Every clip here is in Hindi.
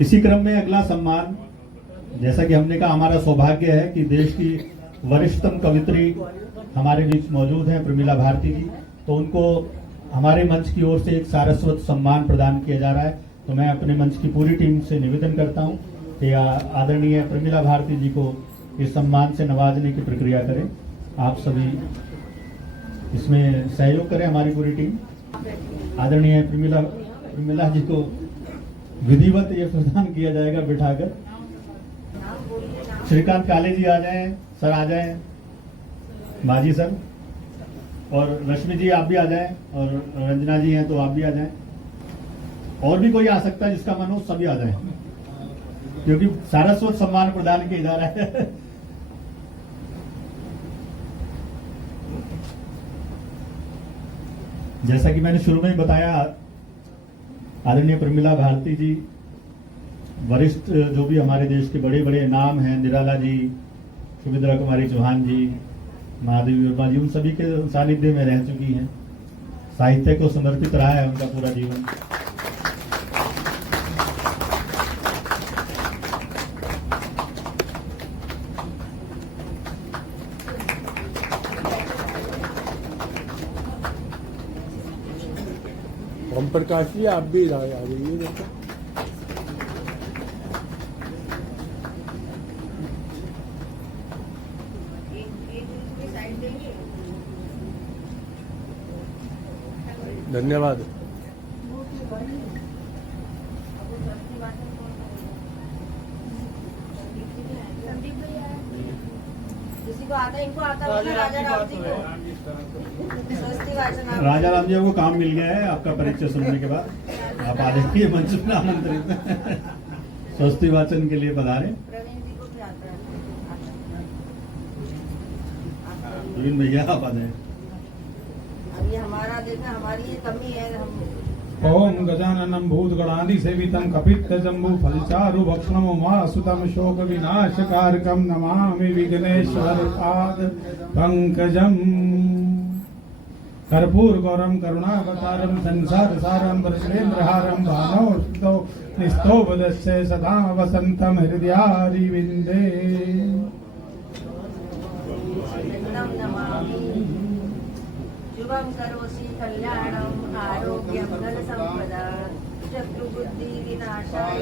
इसी क्रम में अगला सम्मान, जैसा कि हमने कहा, हमारा सौभाग्य है कि देश की वरिष्ठतम कवित्री हमारे बीच मौजूद हैं प्रमिला भारती जी। तो उनको हमारे मंच की ओर से एक सारस्वत सम्मान प्रदान किया जा रहा है। तो मैं अपने मंच की पूरी टीम से निवेदन करता हूं कि आदरणीय प्रमिला भारती जी को इस सम्मान से नवाजने की प्रक्रिया करें। आप सभी इसमें सहयोग करें, हमारी पूरी टीम। आदरणीय प्रमिला जी को विधिवत ये प्रदान किया जाएगा बिठाकर। श्रीकांत काले जी आ जाएं, सर आ जाएं, माजी सर, और रश्मि जी आप भी आ जाएं, और रंजना जी हैं तो आप भी आ जाएं, और भी कोई आ सकता है जिसका मन हो, सभी आ जाएं, क्योंकि सारस्वत सम्मान प्रदान किया जा रहा है। जैसा कि मैंने शुरू में ही बताया, आदरणीय प्रमिला भारती जी वरिष्ठ जो भी हमारे देश के बड़े बड़े नाम हैं, निराला जी, सुमित्रा कुमारी चौहान जी, महादेवी वर्मा जी, उन सभी के सानिध्य में रह चुकी हैं। साहित्य को समर्पित रहा है उनका पूरा जीवन। ओम प्रकाश जी आप भी आ जाइए बेटा। धन्यवाद। राजा राम जी को काम मिल गया है आपका परिचय सुनने के बाद। आप आ जाइए मंच पर आमंत्रित। स्वस्ति वाचन के लिए पधारे। प्रवीण भैया आप आ जाए। अभी हमारा देखना, हमारी ये कमी है। ओम गजाननम भूतगणादि सेवितम कपित्त जम्बू फलचारु भक्षणम उमासुतम शोक विनाशकारकम नमामि विघ्नेश्वर पाद पंकजम। कर्पूर गौरम करुणावतारम संसार सारम वरसेन्द्रहारम भानौ निस्तोभदस्य सदा वसंतम हृदयारिविन्दे। शुभं करोषि कल्याणं आरोग्यं धनसम्पदा शत्रुबुद्धि विनाशाय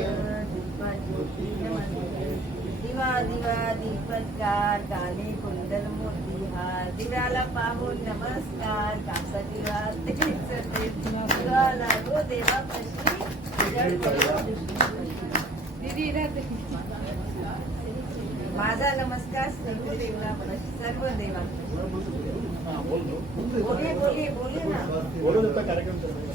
दिवा दिवा दीपत्कार काले कुंडल मोतीहार दिव्याला पाहून नमस्कार कासा दिवा दिवाला गो देवा पश्री जड करो दीदी माझा नमस्कार सर्व देवला सर्व देवा। बोलिए ना।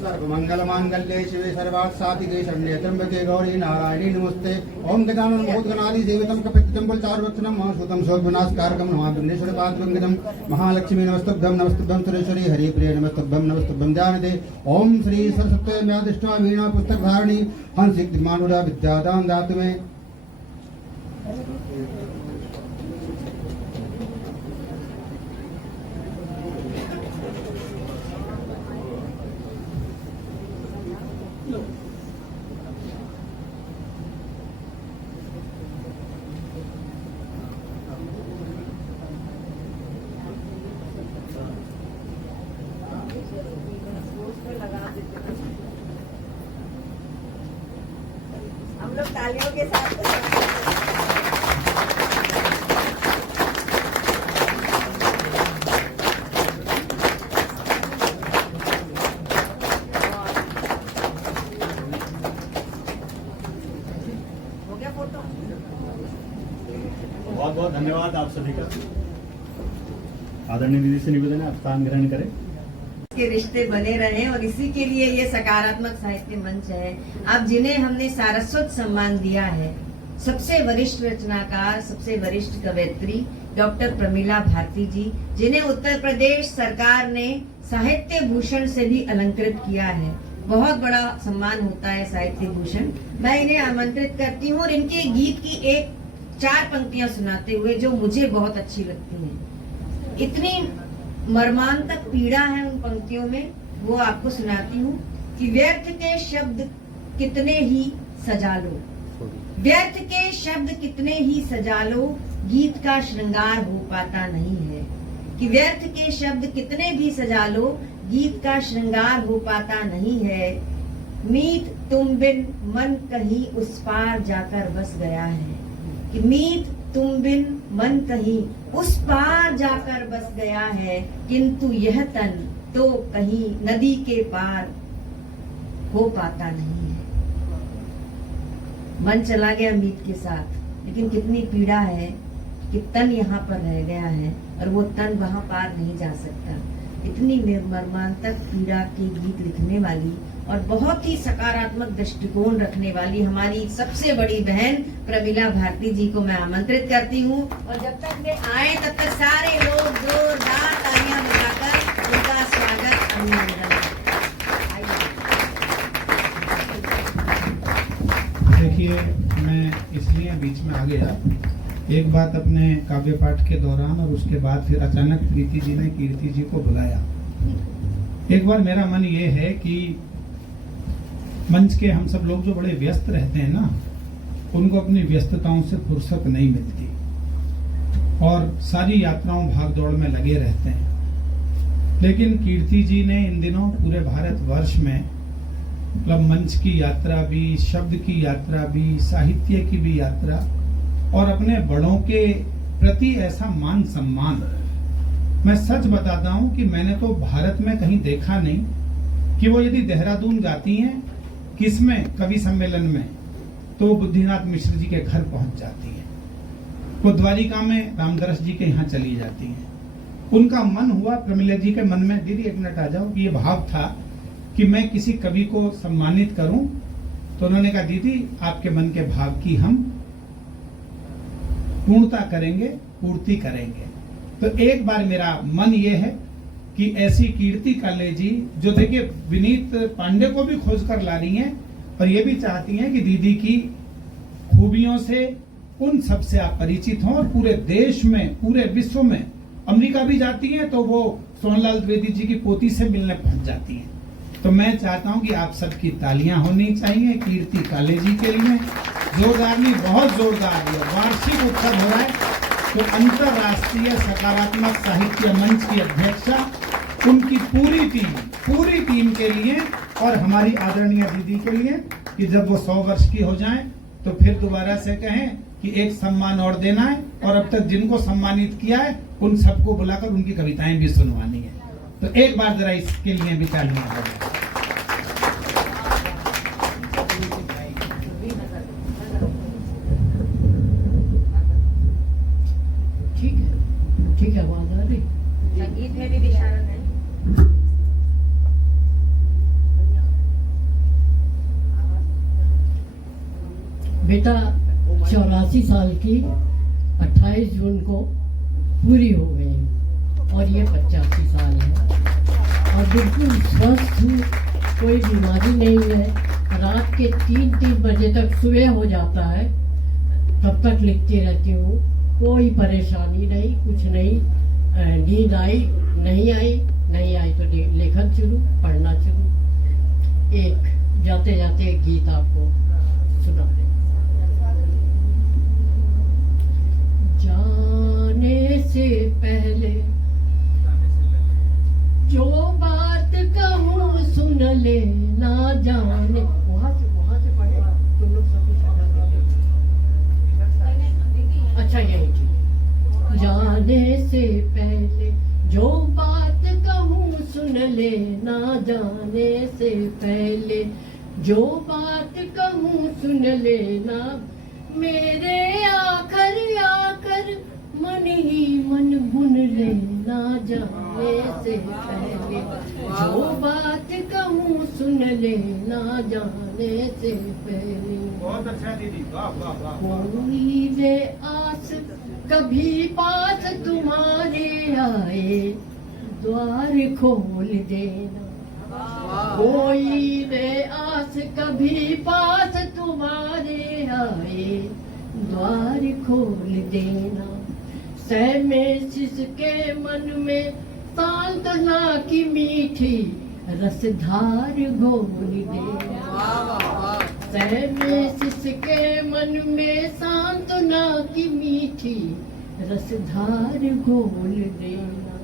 सर्वमंगल मांगल्ये शिवे सर्वार्थ साधिके शरण्ये त्र्यंबके गौरी नारायणी नमस्ते। ओम गजानन भूतगणादि सेवितं कपित्तजम्बुल चारुवक्त्रं महाश्रुतं शोकविनाशकारकं नमामि विघ्नेश्वर पादपङ्कजं। महालक्ष्मी नमस्तुभ्यं नमस्तुभ्यं सुरेश्वरी हरिप्रिय नमस्तुभ्यं नमस्तुभ्यं ध्यानदे। ओम श्री सरस्वती म्यादिष्टा वीणा पुस्तकधारिणी हंसिक्तिमानुरा विद्यादान दातु मे। हम लोग तालियों के साथ हो गया फोटो। बहुत बहुत धन्यवाद आप सभी का। आदरणीय दीदी से निवेदन है आप स्थान ग्रहण करें। के रिश्ते बने रहे और इसी के लिए ये सकारात्मक साहित्य मंच है। अब जिन्हें हमने सारस्वत सम्मान दिया है, सबसे वरिष्ठ रचनाकार, सबसे वरिष्ठ कवयित्री डॉक्टर प्रमिला भारती जी, जिन्हें उत्तर प्रदेश सरकार ने साहित्य भूषण से भी अलंकृत किया है। बहुत बड़ा सम्मान होता है साहित्य भूषण। मैं इन्हें आमंत्रित करती हूँ और इनके गीत की 4 पंक्तियां सुनाते हुए जो मुझे बहुत अच्छी लगती हैं। इतनी मर्मांतक पीड़ा है उन पंक्तियों में, वो आपको सुनाती हूँ कि व्यर्थ के शब्द कितने ही सजा लो, थोड़ी। व्यर्थ के शब्द कितने ही सजा लो, गीत का श्रृंगार हो पाता नहीं है। कि व्यर्थ के शब्द कितने भी सजा लो, गीत का श्रृंगार हो पाता नहीं है। मीत तुम बिन मन कहीं उस पार जाकर बस गया है। कि मीत तुम बिन मन कहीं उस पार जाकर बस गया है, किंतु यह तन तो कहीं नदी के पार हो पाता नहीं है। मन चला गया मीत के साथ, लेकिन कितनी पीड़ा है कि तन यहाँ पर रह गया है और वो तन वहां पार नहीं जा सकता। इतनी मर्मांतक पीड़ा के गीत लिखने वाली और बहुत ही सकारात्मक दृष्टिकोण रखने वाली हमारी सबसे बड़ी बहन प्रमिला भारती जी को मैं आमंत्रित करती हूँ। और जब तक वे आए तब तक सारे लोग जोरदार तालियां बजाकर उनका स्वागत अभिनंदन। देखिए, मैं इसलिए बीच में आ गया, एक बात अपने काव्य पाठ के दौरान और उसके बाद फिर अचानक प्रीति जी ने कीर्ति जी को बुलाया। एक बार मेरा मन ये है कि मंच के हम सब लोग जो बड़े व्यस्त रहते हैं ना, उनको अपनी व्यस्तताओं से फुर्सत नहीं मिलती और सारी यात्राओं भाग दौड़ में लगे रहते हैं। लेकिन कीर्ति जी ने इन दिनों पूरे भारतवर्ष में मतलब मंच की यात्रा भी, शब्द की यात्रा भी, साहित्य की भी यात्रा और अपने बड़ों के प्रति ऐसा मान सम्मान, मैं सच बताता हूं कि मैंने तो भारत में कहीं देखा नहीं कि वो यदि देहरादून जाती हैं किसमें कवि सम्मेलन में, तो बुद्धिनाथ मिश्र जी के घर पहुंच जाती हैं। वो द्वारिका में रामदरस जी के यहाँ चली जाती हैं। उनका मन हुआ, प्रमिला जी के मन में, दीदी एक मिनट आ जाओ, ये भाव था कि मैं किसी कवि को सम्मानित करूं। तो उन्होंने कहा दीदी आपके मन के भाव की हम पूर्णता करेंगे, पूर्ति करेंगे। तो एक बार मेरा मन ये है कि ऐसी कीर्ति काले जी जो देखिए विनीत पांडे को भी खोज कर ला रही हैं और ये भी चाहती हैं कि दीदी की खूबियों से उन सब से आप परिचित हों और पूरे देश में, पूरे विश्व में, अमेरिका भी जाती हैं तो वो सोहनलाल द्विवेदी जी की पोती से मिलने पहुंच जाती हैं। तो मैं चाहता हूं कि आप सबकी तालियां होनी चाहिए कीर्ति काले जी के लिए। जोरदार नहीं, बहुत जोरदार है। वार्षिक उत्सव हो रहा है तो अंतरराष्ट्रीय सकारात्मक साहित्य मंच की अध्यक्षा, उनकी पूरी टीम के लिए और हमारी आदरणीय दीदी के लिए कि जब वो 100 वर्ष की हो जाएं तो फिर दोबारा से कहें कि एक सम्मान और देना है और अब तक जिनको सम्मानित किया है उन सबको बुलाकर उनकी कविताएं भी सुनवानी है। तो एक बार जरा इसके लिए भी तालियां हो जाए। ठीक है, आवाज आ रही? संगीत में भी विशारद है। बेटा 84 साल की 28 जून को पूरी हो गई हूँ और ये 85 साल है और बिल्कुल स्वस्थ हूँ, कोई बीमारी नहीं है। रात के 3-3 बजे तक सुबह हो जाता है, तब तक लिखती रहती हूँ, कोई परेशानी नहीं, कुछ नहीं। नींद आई नहीं आई तो लेखन शुरू, पढ़ना शुरू। एक जाते जाते एक गीत आपको सुनाते। जाने से पहले जो बात कहूँ सुन ले, ना जाने वहाँ से पढ़े तुम लोग सब कुछ। अच्छा यही ठीक। जाने से पहले जो बात कहूँ सुन ले, ना जाने से पहले जो बात कहूँ सुन ले ना। मेरे आकर मन ही मन बुन ले, ना जाने से पहले जो बात कहूँ सुन ले, ना जाने से पहले। बहुत अच्छा दीदी, वाह वाह वाह। कोई वे आस कभी पास तुम्हारे आए, द्वार खोल देना। कोई वे आस कभी पास तुम्हारे आए, द्वार खोल देना। सहमेशिस के मन में सांत्वना की मीठी रसधार घोल देना। सहमे सिसके मन में सांत्वना की मीठी रसधार घोल देना।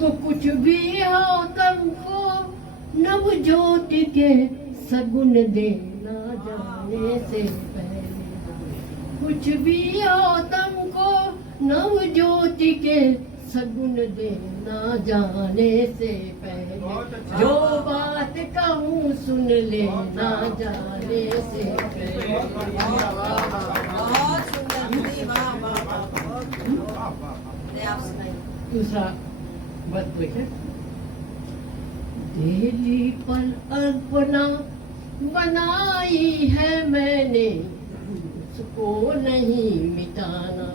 तो कुछ भी हो तुमको नव ज्योति के सगुन देना जाने से पहले। कुछ भी हो तुमको नव ज्योति के सगुन देना जाने से पहले। जो बात कहूँ सुन लेना जाने से पहले। बहुत सुंदर दीदी, वाह वाह वाह। आप सुनाइए। दूसरा बात देखे, दिल्ली पर अल्पना बनाई है मैंने, उसको नहीं मिटाना।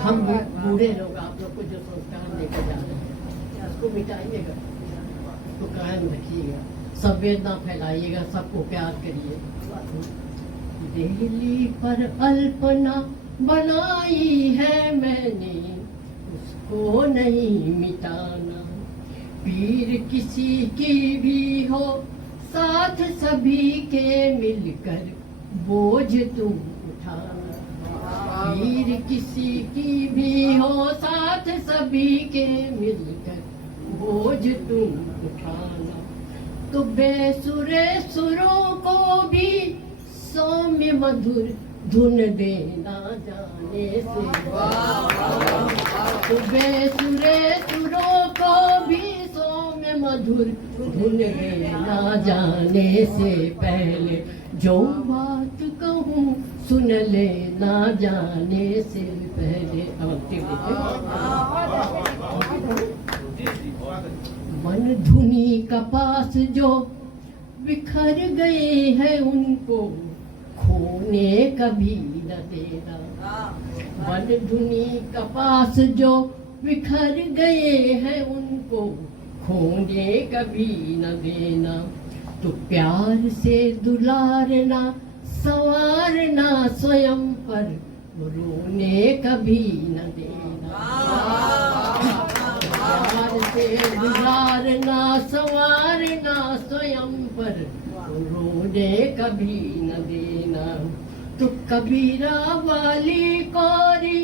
हम बूढ़े लोग आप लोग को जो संस्कार लेकर जा रहे हैं उसको मिटाइएगा, उसको कायम रखिएगा, संवेदना फैलाइएगा, सबको प्यार करिए। दिल्ली पर अल्पना बनाई है मैंने, उसको नहीं मिटाना। पीर किसी की भी हो साथ सभी के मिलकर बोझ तुम उठाना। पीर किसी की भी हो साथ सभी के मिलकर बोझ तुम उठाना। तो बेसुरे सुरों को भी सौम्य मधुर धुन देना जाने से। तो बेसुरे सुरों को भी सौम्य मधुर धुन देना जाने से पहले। जो बात कहूँ सुन लेना जाने से पहले। मन धुनी कपास जो बिखर गए हैं उनको खोने कभी न देना। मन धुनी कपास जो बिखर गए हैं उनको खोने कभी न देना। तो प्यार से दुलारना संवारना स्वयं पर रोने कभी न देना। प्यार से दुलारना संवारना स्वयं पर रोने कभी न देना। तो कबीरा वाली कोरी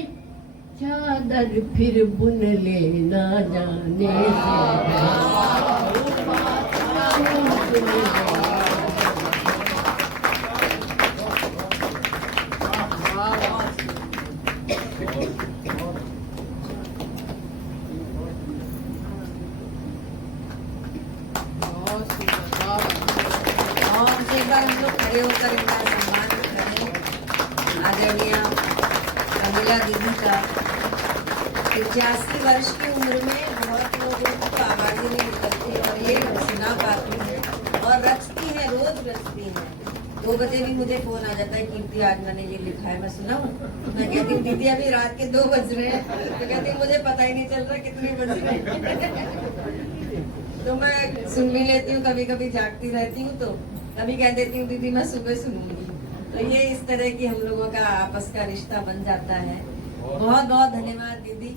चादर फिर बुन लेना जाने से। एक बार हम लोग खड़े होकर इनका सम्मान करें। आदरणीय प्रमिला दीदी का 85 वर्ष की उम्र में बहुत लोगों को आवाज़ें नहीं निकलती और ये सुना पाती है और रचती है, रोज रचती है। 2 बजे भी मुझे फोन आ जाता है, कीर्ति आज मैंने ये लिखा है, मैं सुनाऊं? मैं कहती हूँ दीदी अभी रात के 2 बज रहे हैं। तो कहती मुझे पता ही नहीं चल रहा कितने बज रहे हैं। तो मैं सुन भी लेती हूँ, कभी कभी जागती रहती हूँ, तो कभी कह देती हूँ दीदी मैं सुबह सुनूंगी। तो ये इस तरह की हम लोगों का आपस का रिश्ता बन जाता है। बहुत बहुत धन्यवाद दीदी।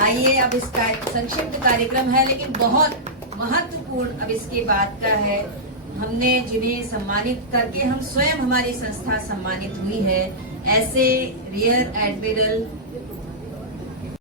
आइए, अब इसका संक्षिप्त कार्यक्रम है लेकिन बहुत महत्वपूर्ण अब इसके बाद का है। हमने जिन्हें सम्मानित करके हम स्वयं हमारी संस्था सम्मानित हुई है, ऐसे रियर एडमिरल